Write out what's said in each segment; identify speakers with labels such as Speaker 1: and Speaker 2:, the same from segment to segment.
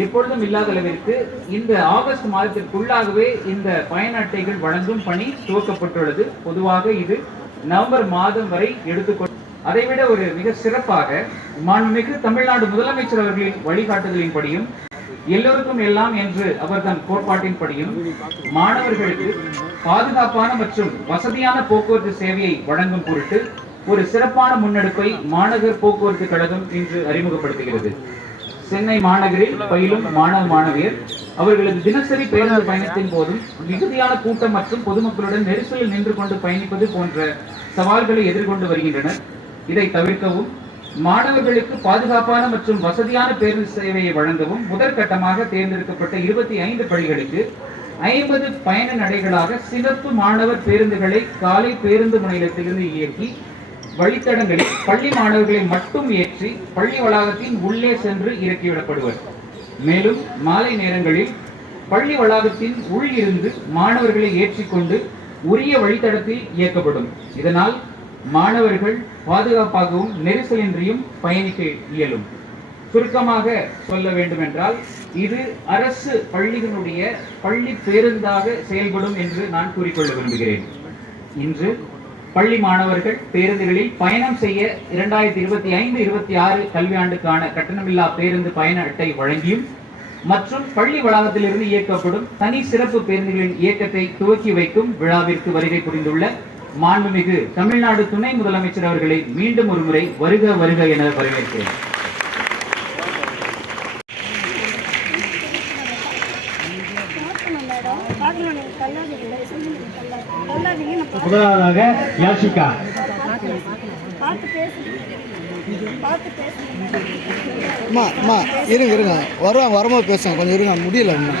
Speaker 1: எப்பொழுதும் இல்லாத அளவிற்கு இந்த ஆகஸ்ட் மாதத்திற்குள்ளாகவே இந்த பயண அட்டைகள் வழங்கும் பணி துவக்கப்பட்டுள்ளது. பொதுவாக இது நவம்பர் மாதம் வரை எடுத்துக்கொண்டு அதைவிட ஒரு மிக சிறப்பாக மாண்புமிகு தமிழ்நாடு முதலமைச்சர் அவர்களின் வழிகாட்டுதலின்படியும் எல்லோருக்கும் எல்லாம் என்று அவர் தன் கோட்பாட்டின்படியும் மாணவர்களுக்கு பாதுகாப்பான மற்றும் வசதியான போக்குவரத்து சேவையை வழங்கும் பொருட்டு ஒரு சிறப்பான முன்னெடுப்பை மாநகர் போக்குவரத்து கழகம் இன்று அறிமுகப்படுத்துகிறது. சென்னை மாநகரில் பயிலும் மாணவ மாணவியர். அவர்களது தினசரி பேருந்து பயணத்தின் போதும் மிகுதியான கூட்டம் மற்றும் பொதுமக்களுடன் நெரிசலில் நின்று கொண்டு பயணிப்பது போன்ற சவால்களை எதிர்கொண்டு வருகின்றனர். இதை தவிர்க்கவும் மாணவர்களுக்கு பாதுகாப்பான மற்றும் வசதியான பேருந்து சேவையை வழங்கவும் முதற்கட்டமாக தேர்ந்தெடுக்கப்பட்ட இருபத்தி ஐந்து பள்ளிகளுக்கு ஐம்பது பயண நடைகளாக சிறப்பு மாணவர் பேருந்துகளை காலை பேருந்து முனையத்திலிருந்து இயக்கி வழித்தடங்களில் பள்ளி மாணவர்களை மட்டும் ஏற்றி பள்ளி வளாகத்தின் உள்ளே சென்று இறக்கிவிடப்படுவர். மேலும் மாலை நேரங்களில் பள்ளி வளாகத்தின் உள் இருந்து மாணவர்களை ஏற்றிக்கொண்டு உரிய வழித்தடத்தில் இயக்கப்படும். இதனால் மாணவர்கள் பாதுகாப்பாகவும் நெரிசலின்றியும் பயணிக்க இயலும். சுருக்கமாக சொல்ல வேண்டுமென்றால் இது அரசு பள்ளிகளுடைய பள்ளி பேருந்தாக செயல்படும் என்று நான் கூறிக்கொள்ள விரும்புகிறேன். இன்று பள்ளி மாணவர்கள் பேருந்துகளில் பயணம் செய்ய இரண்டாயிரத்தி இருபத்தி ஐந்து இருபத்தி ஆறு கல்வியாண்டுக்கான கட்டணமில்லா பேருந்து பயண அட்டை வழங்கியும் மற்றும் பள்ளி வளாகத்திலிருந்து இயக்கப்படும் தனி சிறப்பு பேருந்துகளின் இயக்கத்தை துவக்கி வைக்கும் விழாவிற்கு வருகை புரிந்துள்ள மாண்புமிகு தமிழ்நாடு துணை முதலமைச்சர் அவர்களை மீண்டும் ஒருமுறை வருக வருக என வரவேற்கிறேன்.
Speaker 2: முதலாவதாக யாஷிகா.
Speaker 3: அம்மா இருங்க இருங்க. வருவாங்க வரும்போது பேசுவாங்க கொஞ்சம் இருங்க முடியல இன்னும்.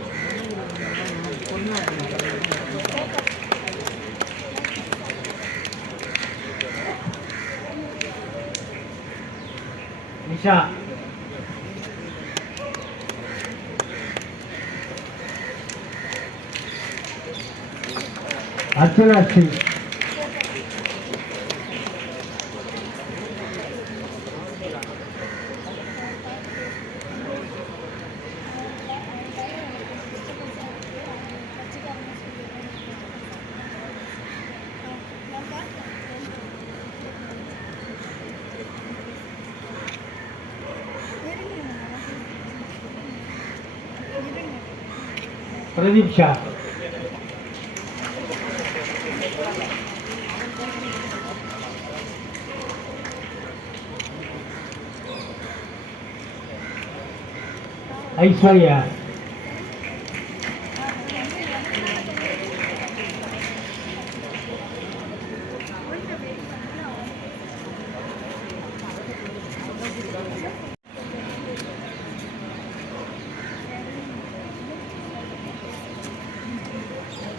Speaker 4: 者あ。ちら
Speaker 2: し我那你不骗。哎，少爷。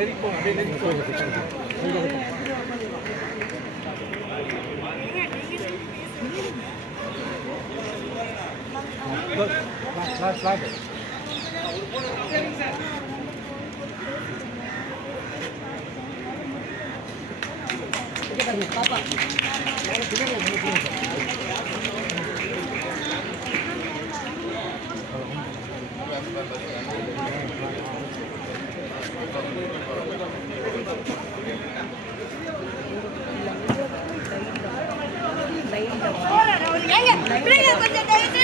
Speaker 3: நெருப்போம் அப்படியே நெருப்போம் பாப்பா செஞ்சு